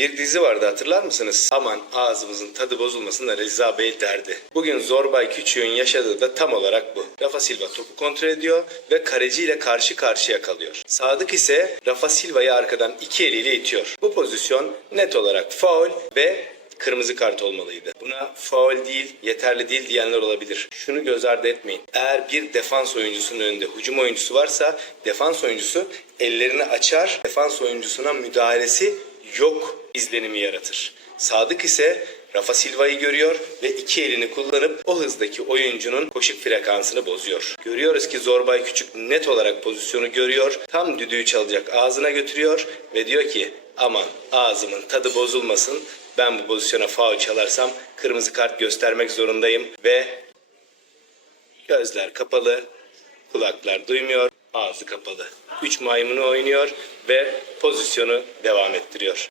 Bir dizi vardı hatırlar mısınız? Aman ağzımızın tadı bozulmasın da Reza Bey derdi. Bugün Zorbay Küçük'ün yaşadığı da tam olarak bu. Rafa Silva topu kontrol ediyor ve kaleciyle karşı karşıya kalıyor. Sadık ise Rafa Silva'yı arkadan iki eliyle itiyor. Bu pozisyon net olarak faul ve kırmızı kart olmalıydı. Buna faul değil, yeterli değil diyenler olabilir. Şunu göz ardı etmeyin. Eğer bir defans oyuncusunun önünde hücum oyuncusu varsa defans oyuncusu ellerini açar, defans oyuncusuna müdahalesi yok izlenimi yaratır. Sadık ise Rafa Silva'yı görüyor ve iki elini kullanıp o hızdaki oyuncunun koşuk frekansını bozuyor. Görüyoruz ki Zorbay Küçük net olarak pozisyonu görüyor. Tam düdüğü çalacak ağzına götürüyor ve diyor ki aman ağzımın tadı bozulmasın. Ben bu pozisyona faul çalarsam kırmızı kart göstermek zorundayım ve gözler kapalı, kulaklar duymuyor, ağzı kapalı. Üç maymunu oynuyor ve pozisyonu devam ettiriyor.